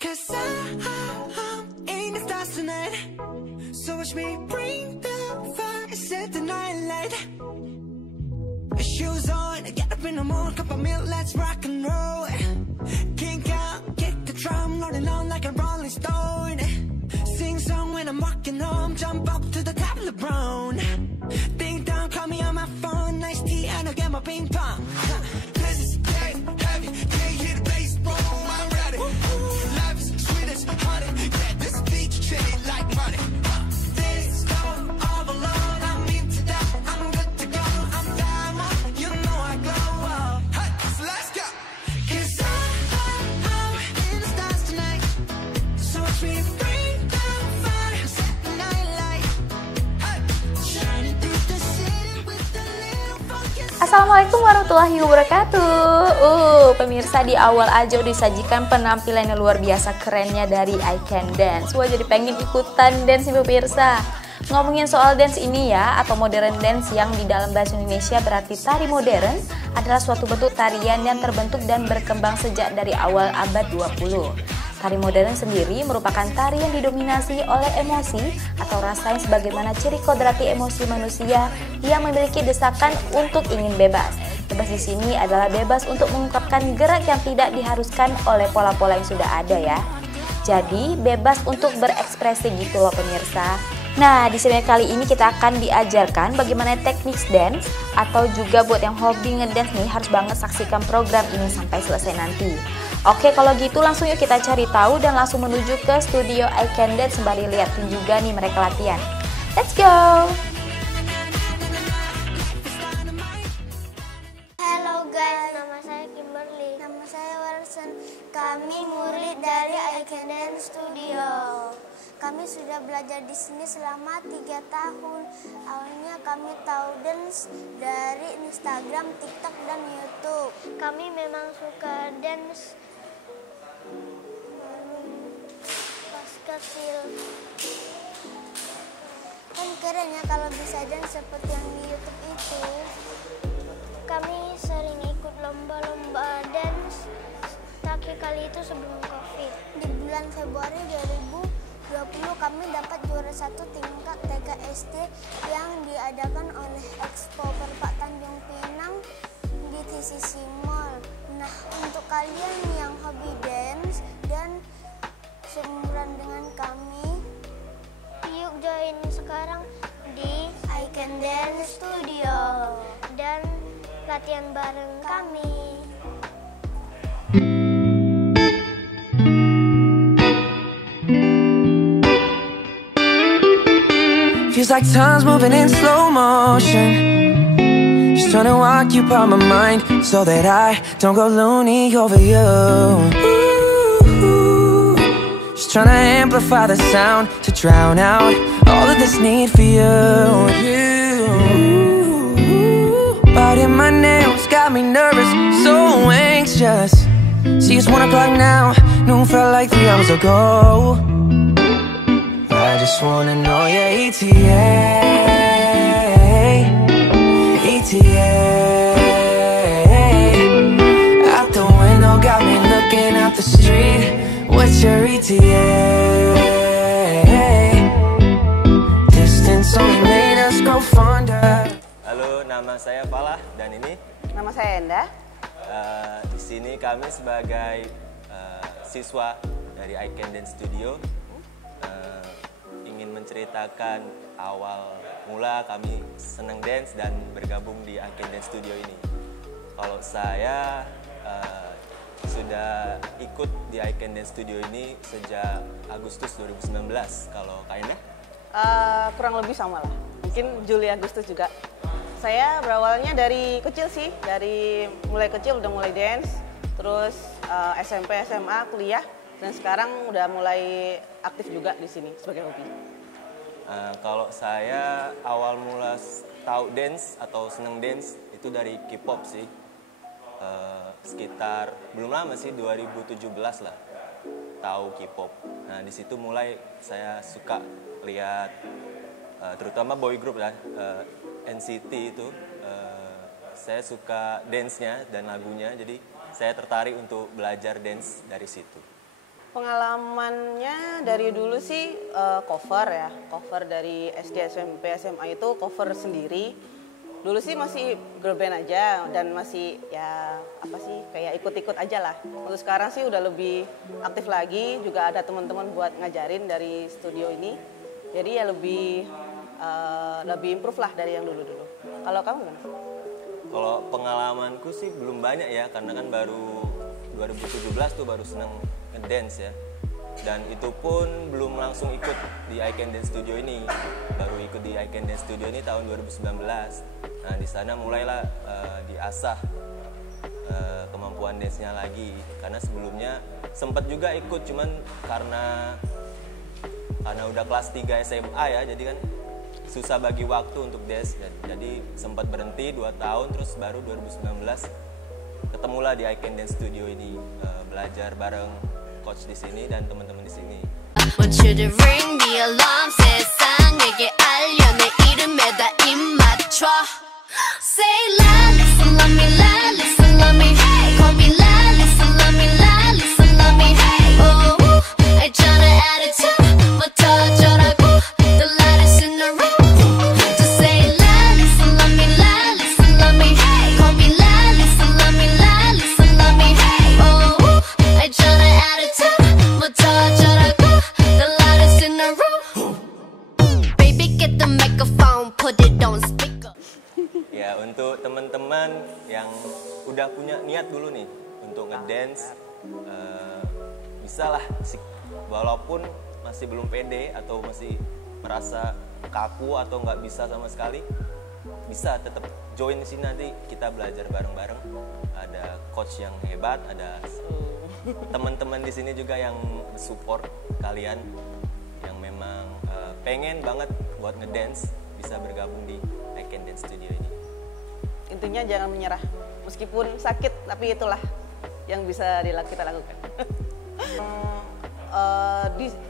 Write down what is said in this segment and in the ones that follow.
Cause I'm in the stars tonight. So watch me bring the fire, set the night light. Shoes on, get up in the morning, cup of milk, let's rock and roll. Kink out, kick the drum, rolling on like a rolling stone. Sing song when I'm walking home, jump up to the top of the brown. Ding dong, call me on my phone, nice tea and I'll get my ping pong. This is dead heavy, can't hear the bass boom, I'm ready. Life is sweet as honey, yeah, this beach chilly like money. This go all alone, I'm into that, I'm good to go, I'm diamond, you know I glow. Hey, so let's go. Cause I'm in the stars tonight, so watch me bring the fire, set the night light. Hey, shining through the city with the little focus. Assalamualaikum warahmatullahi wabarakatuh. Pemirsa, di awal aja udah disajikan penampilan yang luar biasa kerennya dari I Can Dance. Wah, jadi pengen ikutan dance nih pemirsa. Ngomongin soal dance ini ya, atau modern dance yang di dalam bahasa Indonesia berarti tari modern, adalah suatu bentuk tarian yang terbentuk dan berkembang sejak dari awal abad 20. Tari modern sendiri merupakan tari yang didominasi oleh emosi atau rasa yang sebagaimana ciri kodrati emosi manusia yang memiliki desakan untuk ingin bebas. Bebas di sini adalah bebas untuk mengungkapkan gerak yang tidak diharuskan oleh pola-pola yang sudah ada ya. Jadi bebas untuk berekspresi gitu loh pemirsa. Nah, di sini kali ini kita akan diajarkan bagaimana teknik dance, atau juga buat yang hobi ngedance nih harus banget saksikan program ini sampai selesai nanti. Oke, kalau gitu langsung yuk kita cari tahu dan langsung menuju ke studio I Can Dance sembari liatin juga nih mereka latihan. Let's go! Halo guys, nama saya Kimberly. Nama saya Warson. Kami murid dari I Can Dance Studio. Kami sudah belajar di sini selama 3 tahun. Awalnya kami tahu dance dari Instagram, TikTok, dan YouTube. Kami memang suka dance pas kecil. Kan keren ya kalau bisa dance seperti yang di YouTube itu. Kami sering ikut lomba-lomba dance, tapi kali itu sebelum COVID. Di bulan Februari 2020 kami dapat juara 1 tingkat TK SD yang diadakan oleh Expo Perpak Tanjung Pinang di TCC Mall. Nah, untuk kalian yang hobi dance dan seumuran dengan kami, yuk join sekarang di I Can Dance Studio dan latihan bareng kami. Feels like time's moving in slow motion. Just trying to occupy my mind so that I don't go loony over you. Just trying to amplify the sound to drown out all of this need for you. Biting my nails got me nervous, so anxious. See, it's 1 o'clock now, noon felt like 3 hours ago. I just wanna know your ETA, ETA. Out the window got me looking out the street. What's your ETA? Distance only made us grow fonder. Halo, nama saya Falah dan ini Nama saya Enda. di sini kami sebagai siswa dari I Can Dance Studio ingin menceritakan awal mula kami senang dance dan bergabung di I Can Dance Studio ini. Kalau saya sudah ikut di I Can Dance Studio ini sejak Agustus 2019. Kalau Kak Enda? Kurang lebih sama lah. Mungkin Juli Agustus juga. Saya berawalnya dari kecil sih. Dari mulai kecil udah mulai dance. Terus SMP, SMA, kuliah. Dan sekarang udah mulai aktif juga di sini sebagai hobi. Kalau saya awal mula tahu dance atau seneng dance itu dari K-pop sih. Sekitar belum lama sih, 2017 lah tahu K-pop. Nah, di situ mulai saya suka lihat terutama boy group lah, NCT itu. Saya suka dance-nya dan lagunya, jadi saya tertarik untuk belajar dance dari situ. Pengalamannya dari dulu sih cover ya, cover dari SD, SMP, SMA itu cover sendiri. Dulu sih masih girl band aja dan masih ya apa sih kayak ikut-ikut aja lah. Lalu sekarang sih udah lebih aktif lagi, juga ada teman-teman buat ngajarin dari studio ini. Jadi ya lebih improve lah dari yang dulu-dulu. Kalau kamu gimana? Kalau pengalamanku sih belum banyak ya, karena kan baru 2017 tuh baru seneng ngedance ya. Dan itu pun belum langsung ikut di I Can Dance Studio ini. Baru ikut di I Can Dance Studio ini tahun 2019. Nah, di sana mulailah diasah kemampuan dance-nya lagi. Karena sebelumnya sempat juga ikut, cuman karena udah kelas 3 SMA ya, jadi kan susah bagi waktu untuk dance. Jadi sempat berhenti 2 tahun, terus baru 2019 ketemulah di I Can Dance Studio ini, belajar bareng coach di sini dan teman-teman di sini. Want you to ring the alarm, 세상에게 알려 내 이름에다 입 맞춰. Say la, listen, love me, la, listen, love me. Call me la, listen, love me, la, listen, love me. Oh, 있잖아 attitude부터 어쩌라고. The lightest in the room. Just say la, listen, love me, la, listen, love me. Call me la, listen, love me, la, listen, love me. Oh, 있잖아 attitude부터 어쩌라고. The lightest in the room. Baby, get the microphone, put it on speaker. Ya, untuk teman-teman yang udah punya niat dulu nih untuk ngedance, bisa lah, walaupun masih belum pede atau masih merasa kaku atau nggak bisa sama sekali, bisa tetap join di sini, nanti kita belajar bareng-bareng. Ada coach yang hebat, ada teman-teman di sini juga yang support kalian yang memang pengen banget buat ngedance, bisa bergabung di I Can Dance Studio ini. Intinya jangan menyerah, meskipun sakit, tapi itulah yang bisa kita lakukan.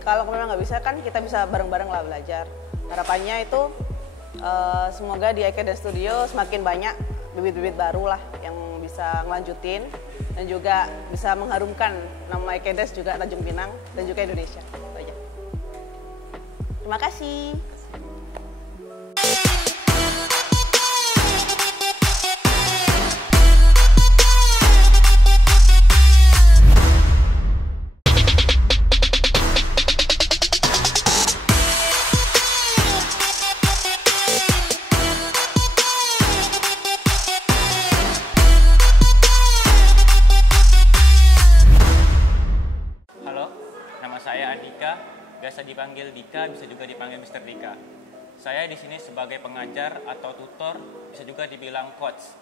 Kalau memang nggak bisa kan kita bisa bareng-bareng lah belajar. Harapannya itu semoga di I Can Dance Studio semakin banyak bibit-bibit baru lah yang bisa ngelanjutin dan juga bisa mengharumkan nama I Can Dance juga Tanjung Pinang dan juga Indonesia. Itu aja. Terima kasih. Saya Andika, biasa dipanggil Dika, bisa juga dipanggil Mr. Dika. Saya di sini sebagai pengajar atau tutor, bisa juga dibilang coach.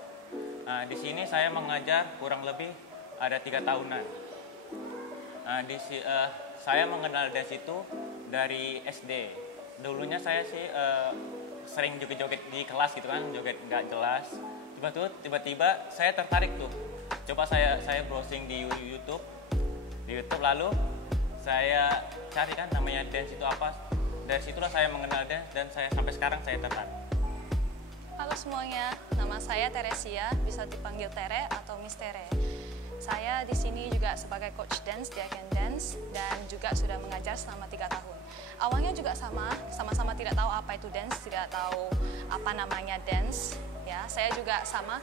Nah, di sini saya mengajar kurang lebih ada 3 tahunan. Nah, saya mengenal dance itu dari SD. Dulunya saya sih sering joget-joget di kelas gitu kan, joget nggak jelas. Tiba-tiba saya tertarik tuh. Coba saya browsing di YouTube lalu saya cari kan namanya dance itu apa. Dari situlah saya mengenal dance dan sampai sekarang saya tertarik. Halo semuanya, nama saya Teresia, bisa dipanggil Tere atau Miss Tere. Saya di sini juga sebagai coach dance di I Can Dance dan juga sudah mengajar selama 3 tahun. Awalnya juga sama-sama tidak tahu apa itu dance, tidak tahu apa namanya dance. Ya, saya juga sama.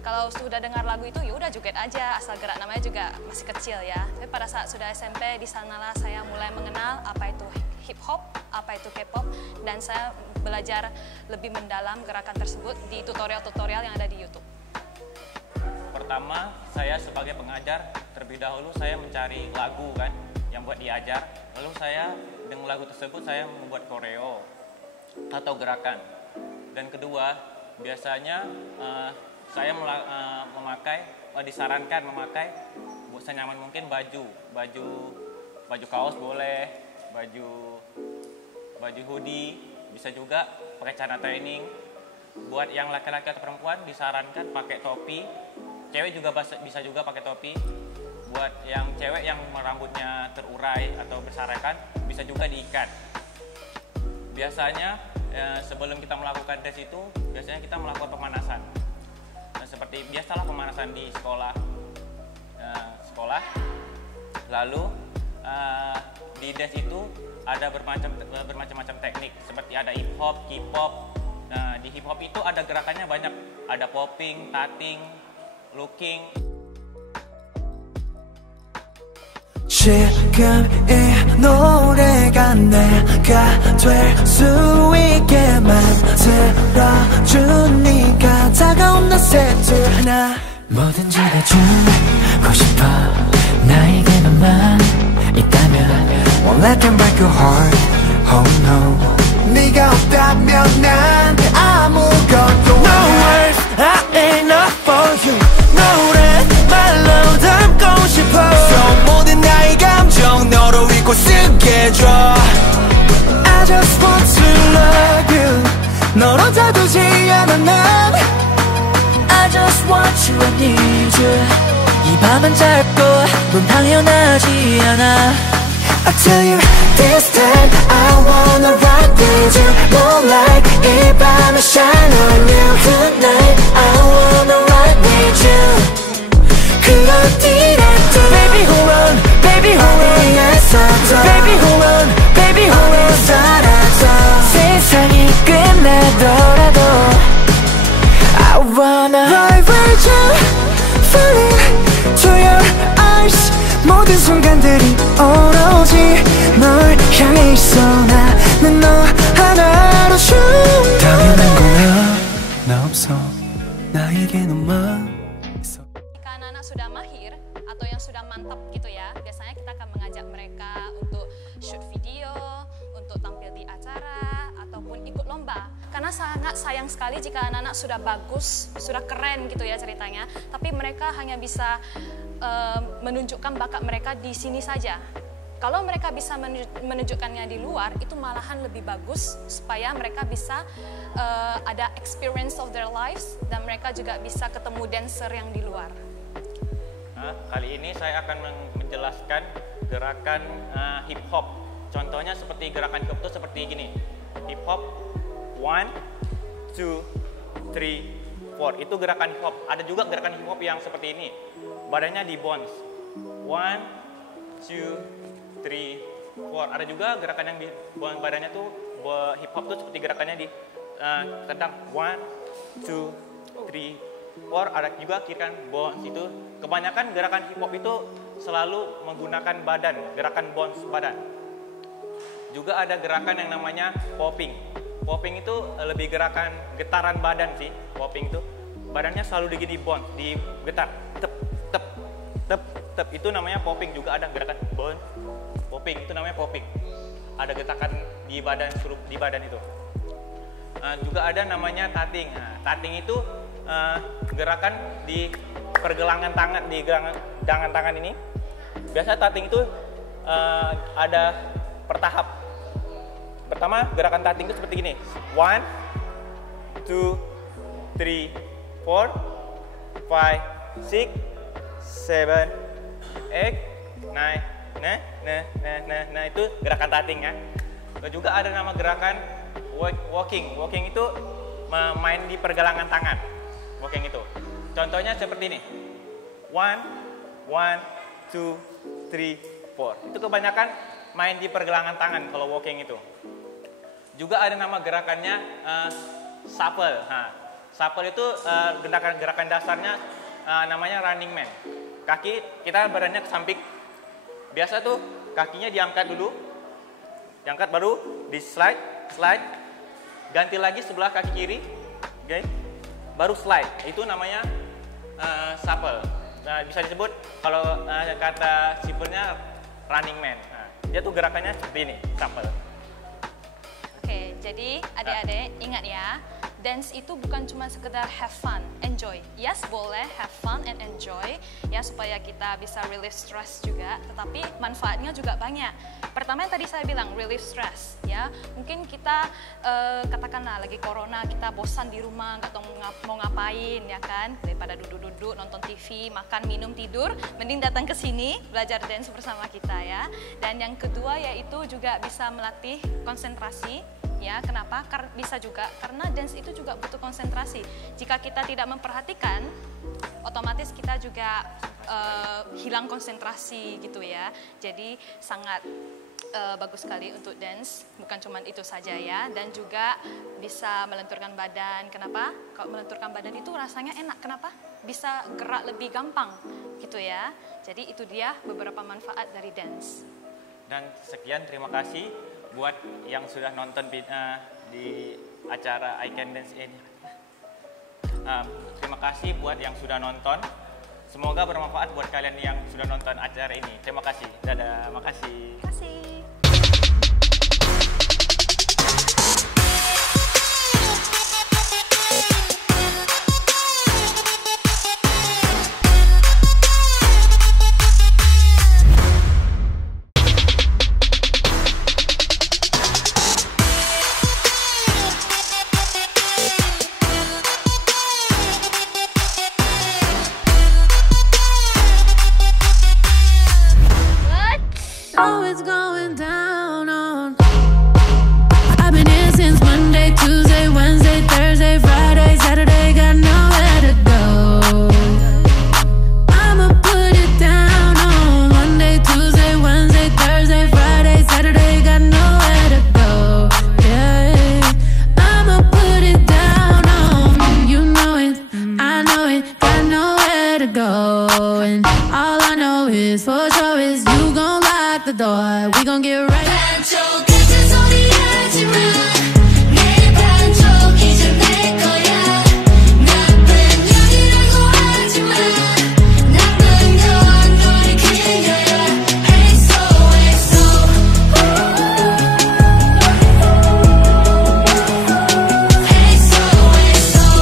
Kalau sudah dengar lagu itu ya udah joget aja, asal gerak, namanya juga masih kecil ya. Tapi pada saat sudah SMP, di sanalah saya mulai mengenal apa itu hip hop, apa itu K-pop, dan saya belajar lebih mendalam gerakan tersebut di tutorial-tutorial yang ada di YouTube. Pertama, saya sebagai pengajar, terlebih dahulu saya mencari lagu kan yang buat diajar. Lalu saya dengan lagu tersebut saya membuat koreo atau gerakan. Dan kedua, biasanya saya disarankan memakai senyaman mungkin baju kaos boleh, baju hoodie, bisa juga pakai celana training. Buat yang laki-laki atau perempuan disarankan pakai topi. Cewek juga bisa juga pakai topi. Buat yang cewek yang rambutnya terurai atau bersarakan bisa juga diikat. Biasanya sebelum kita melakukan dance itu, biasanya kita melakukan pemanasan. Nah, seperti biasalah pemanasan di sekolah. Lalu di dance itu ada bermacam-macam teknik, seperti ada hip hop, K-pop. Nah, di hip hop itu ada gerakannya banyak, ada popping, tutting, looking. 지금 이 노래가 내가 될 수 있게 만들어준 네가 다가온 낯의 둘 하나 뭐든지 다 주고 싶어 나에게 너만 있다면 Won't let them break your heart Oh no 네가 없다면 난 아무것도 No words I ain't enough for you 노래 말로 담고 싶어 So 모든 나의 감정 너로 잊고 쓰게 해줘 I just want to love you 너로 다투지 않아 난 I just want you I need you 이 밤은 짧고 넌 당연하지 않아 I tell you this time I wanna ride with you Moonlight 이 밤에 shine on you Tonight I wanna ride with you 그 어디라도 Baby hold on, baby hold on 위에서도 Baby hold on, baby hold on 살아도 세상이 끝나더라도 I wanna ride with you Falling to your eyes 모든 순간들이 오로지 널 향해 있어 나는 너 하나로 춤 당연한 거야 나 없어 나에게 너만 있어 Jika anak-anak sudah mahir atau yang sudah mantap gitu ya, biasanya kita akan mengajak mereka untuk shoot video, untuk tampil di acara, ataupun ikut lomba. Karena sangat sayang sekali jika anak-anak sudah bagus, sudah keren gitu ya ceritanya, tapi mereka hanya bisa menunjukkan bakat mereka di sini saja. Kalau mereka bisa menunjukkannya di luar, itu malahan lebih bagus supaya mereka bisa ada experience of their lives dan mereka juga bisa ketemu dancer yang di luar. Nah, kali ini saya akan menjelaskan gerakan hip hop. Contohnya seperti gerakan hip hop itu seperti gini. Hip hop 1, 2, 3, 4. Itu gerakan hip hop. Ada juga gerakan hip hop yang seperti ini. Badannya di bounce. 1, 2, 3, 4. Ada juga gerakan yang di badannya tuh hip hop tuh seperti gerakannya di tendang 1, 2, 3, 4. Ada juga gerakan bounce itu. Kebanyakan gerakan hip hop itu selalu menggunakan badan, gerakan bounce badan. Juga ada gerakan yang namanya popping. Popping itu lebih gerakan getaran badan sih. Popping itu badannya selalu digini bounce, digetar. Tep, tep, tep, tep. Itu namanya popping. Juga ada gerakan bounce. Popping itu namanya popping. Ada getakan di badan itu. Juga ada namanya tutting. Nah, tutting itu gerakan di pergelangan tangan, di tangan tangan ini. Biasa tutting itu ada bertahap. Pertama gerakan tutting itu seperti gini. 1, 2, 3, 4, 5, 6, 7, 8, 9. Nah itu gerakan tutting ya. Juga ada nama gerakan walking. Walking itu main di pergelangan tangan. Walking itu. Contohnya seperti ini. 1, 2, 3, 4. Itu kebanyakan main di pergelangan tangan kalau walking itu. Juga ada nama gerakannya shuffle. Nah, shuffle itu gerakan dasarnya namanya running man. Kaki kita badannya ke samping. Biasa tuh kakinya diangkat dulu. Diangkat baru di slide. Ganti lagi sebelah kaki kiri. Okay. Baru slide. Itu namanya shuffle. Nah, bisa disebut kalau kata simpelnya running man. Nah, dia tuh gerakannya seperti ini, shuffle. Oke, jadi adik-adik ingat ya, dance itu bukan cuma sekedar have fun, enjoy. Yes, boleh have fun and enjoy ya supaya kita bisa relieve stress juga, tetapi manfaatnya juga banyak. Pertama yang tadi saya bilang relieve stress ya. Mungkin kita katakanlah lagi corona, kita bosan di rumah, nggak tahu mau ngapain ya kan, daripada duduk-duduk nonton TV, makan, minum, tidur, mending datang ke sini belajar dance bersama kita ya. Dan yang kedua yaitu juga bisa melatih konsentrasi. Ya, kenapa? Bisa juga karena dance itu juga butuh konsentrasi. Jika kita tidak memperhatikan otomatis kita juga hilang konsentrasi gitu ya. Jadi sangat bagus sekali untuk dance, bukan cuma itu saja ya, dan juga bisa melenturkan badan. Kenapa? Kalau melenturkan badan itu rasanya enak, kenapa? Bisa gerak lebih gampang gitu ya. Jadi itu dia beberapa manfaat dari dance. Dan sekian, terima kasih buat yang sudah nonton di acara I Can Dance ini. Terima kasih buat yang sudah nonton. Semoga bermanfaat buat kalian yang sudah nonton acara ini. Terima kasih. Dadah, makasih. Terima kasih. Oh, it's going down on. I've been here since Monday, Tuesday, Wednesday, Thursday, Friday, Saturday, got nowhere to go. I'ma put it down on Monday, Tuesday, Wednesday, Thursday, Friday, Saturday, got nowhere to go. Yeah, I'ma put it down on. You know it, I know it, got nowhere to go. And all I know is for sure is you gon' lock the door. We gon' get right. 반쪽 같은 소리 하지 마. 내 반쪽 이제 내 거야. 나쁜 년이라고 하지 마. 나쁜 건 돌이키려야. XO XO. XO XO.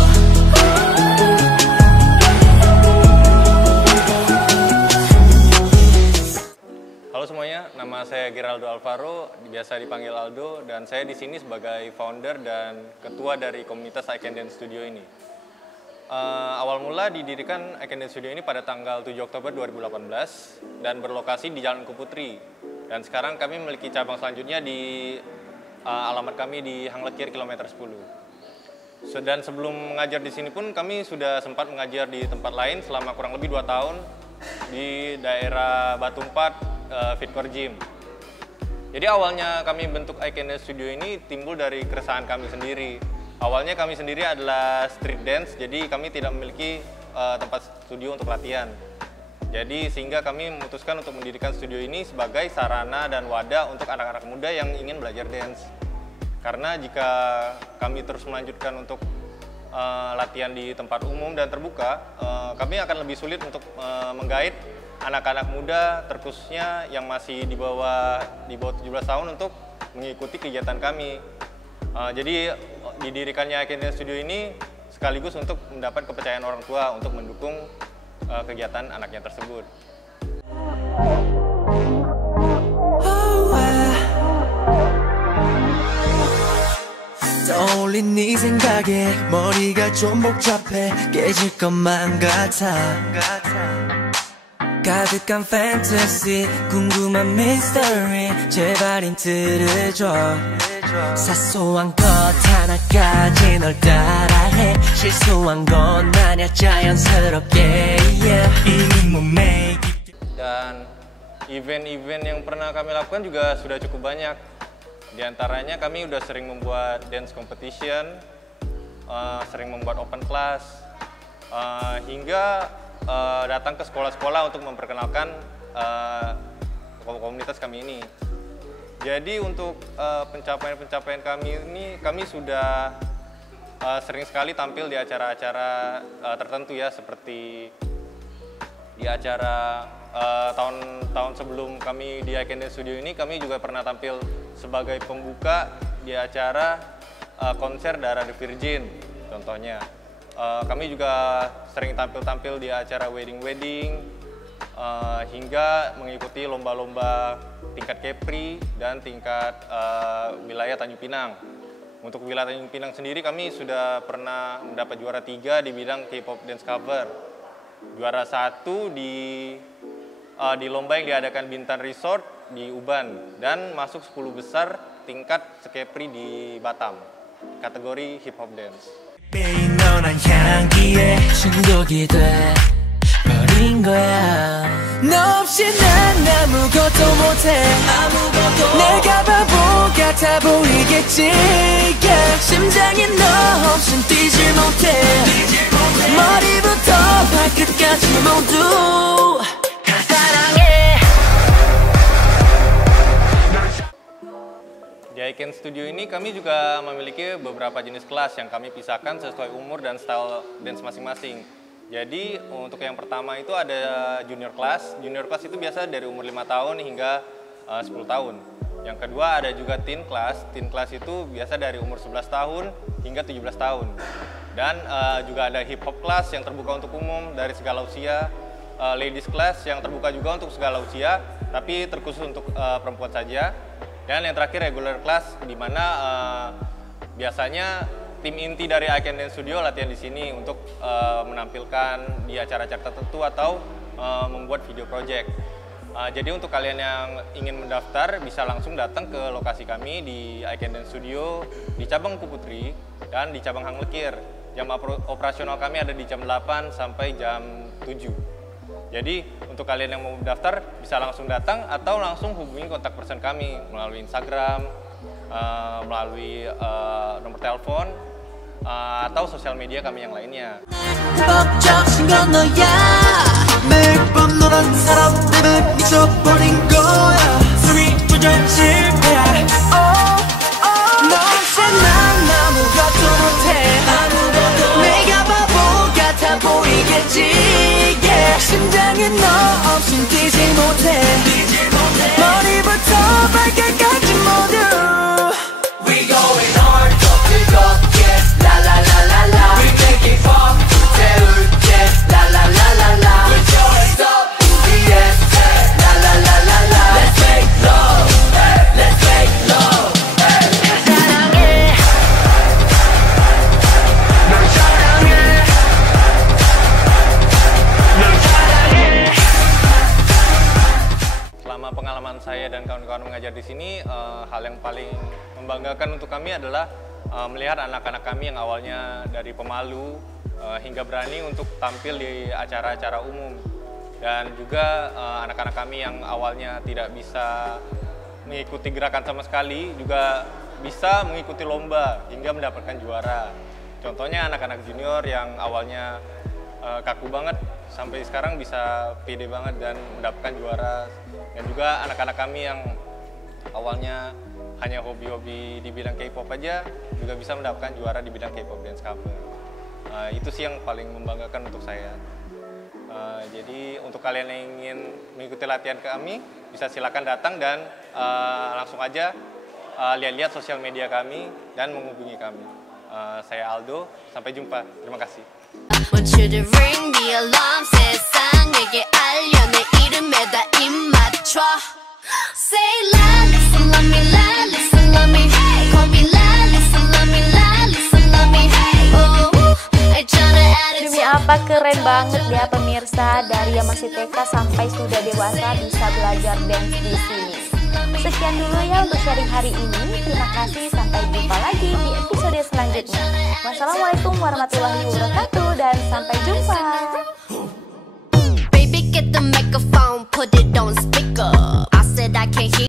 Halo semuanya, nama saya Geraldo Alvaro, biasa dipanggil Aldo, dan saya di sini sebagai founder dan ketua dari komunitas I Can Dance Studio ini. Awal mula didirikan I Can Dance Studio ini pada tanggal 7 Oktober 2018 dan berlokasi di Jalan Kuputri. Dan sekarang kami memiliki cabang selanjutnya di alamat kami di Hanglekir kilometer 10. Dan sebelum mengajar di sini pun kami sudah sempat mengajar di tempat lain selama kurang lebih 2 tahun di daerah Batu Empat, Fitcore Gym. Jadi awalnya kami bentuk I Can Dance Studio ini timbul dari keresahan kami sendiri. Awalnya kami sendiri adalah street dance, jadi kami tidak memiliki tempat studio untuk latihan. Jadi sehingga kami memutuskan untuk mendirikan studio ini sebagai sarana dan wadah untuk anak-anak muda yang ingin belajar dance. Karena jika kami terus melanjutkan untuk latihan di tempat umum dan terbuka, kami akan lebih sulit untuk menggait anak-anak muda, terkhususnya yang masih di bawah 17 tahun untuk mengikuti kegiatan kami. Jadi didirikannya I Can Dance Studio ini sekaligus untuk mendapat kepercayaan orang tua untuk mendukung kegiatan anaknya tersebut. 떠올린 네 생각에 머리가 좀 복잡해 깨질 것만 같아 가득한 fantasy 궁금한 mystery 제발 힌트를 줘 사소한 것 하나까지 널 따라해 실수한 건 아냐 자연스럽게 yeah. 이미 몸에 Dan event-event yang pernah kami lakukan juga sudah cukup banyak. Di antaranya kami udah sering membuat dance competition, sering membuat open class, hingga datang ke sekolah-sekolah untuk memperkenalkan komunitas kami ini. Jadi untuk pencapaian-pencapaian kami ini, kami sudah sering sekali tampil di acara-acara tertentu ya, seperti di acara tahun sebelum kami di I Can Dance Studio ini, kami juga pernah tampil sebagai pembuka di acara konser Dara The Virgin contohnya. Kami juga sering tampil-tampil di acara wedding-wedding, hingga mengikuti lomba-lomba tingkat Kepri dan tingkat wilayah Tanjung Pinang. Untuk wilayah Tanjung Pinang sendiri kami sudah pernah mendapat juara 3 di bidang K-pop dance cover. Juara 1 di lomba yang diadakan Bintan Resort di Uban, dan masuk 10 besar tingkat Skepri di Batam, kategori hip hop dance. 넌 향기에 중독이 돼 버린 거야 너 없이 난 아무것도 못해 내가 바보 같아 보이겠지 yeah. 심장이 너 없인 뛰질 못해 머리부터 발끝까지 모두 사랑해. Di Icon Studio ini kami juga memiliki beberapa jenis kelas yang kami pisahkan sesuai umur dan style dance masing-masing. Jadi untuk yang pertama itu ada junior class. Junior class itu biasa dari umur 5 tahun hingga 10 tahun. Yang kedua ada juga teen class. Teen class itu biasa dari umur 11 tahun hingga 17 tahun. Dan juga ada hip hop class yang terbuka untuk umum dari segala usia. Ladies class yang terbuka juga untuk segala usia, tapi terkhusus untuk perempuan saja. Dan yang terakhir regular class, di mana biasanya tim inti dari Icon Dance Studio latihan di sini untuk menampilkan di acara-acara tertentu atau membuat video project. Jadi untuk kalian yang ingin mendaftar bisa langsung datang ke lokasi kami di Icon Dance Studio di cabang Puputri dan di cabang Hang Lekir. Jam operasional kami ada di jam 8 sampai jam 7. Jadi untuk kalian yang mau mendaftar bisa langsung datang atau langsung hubungi kontak person kami melalui Instagram, melalui nomor telepon, atau sosial media kami yang lainnya. 심장이 너 없인 뛰지 못해 머리부터 발끝까지 모두 We going hard 더 뜨겁게 라라라라라 We make it pop 불태울게 라라라라라 Put your hands up BS 라라라라라 Let's make love Let's make love 사랑해 널 사랑해 Selama pengalaman saya dan kawan-kawan mengajar di sini, hal yang paling membanggakan untuk kami adalah melihat anak-anak kami yang awalnya dari pemalu hingga berani untuk tampil di acara-acara umum. Dan juga anak-anak kami yang awalnya tidak bisa mengikuti gerakan sama sekali, juga bisa mengikuti lomba hingga mendapatkan juara. Contohnya anak-anak junior yang awalnya kaku banget, sampai sekarang bisa pede banget dan mendapatkan juara. Dan juga anak-anak kami yang awalnya hanya hobi-hobi di bidang K-pop aja juga bisa mendapatkan juara di bidang K-pop dance cover. Itu sih yang paling membanggakan untuk saya. Jadi untuk kalian yang ingin mengikuti latihan kami bisa silakan datang dan langsung aja lihat-lihat sosial media kami dan menghubungi kami. Saya Aldo, sampai jumpa. Terima kasih. Want you to ring the alarm 세상에게 알려 내 이름에다 입 맞춰 Say la, listen, love me, la, listen, love me Call me la, listen, love me, la, listen, love me Oh, I tryna add it Demi apa keren banget ya pemirsa, dari yang masih TK sampai sudah dewasa bisa belajar dance di sini. Sekian dulu ya untuk sharing hari ini. Terima kasih, sampai jumpa lagi di episode selanjutnya. Wassalamualaikum warahmatullahi wabarakatuh dan sampai jumpa. Baby, get the microphone, put it on speaker I said I can't hear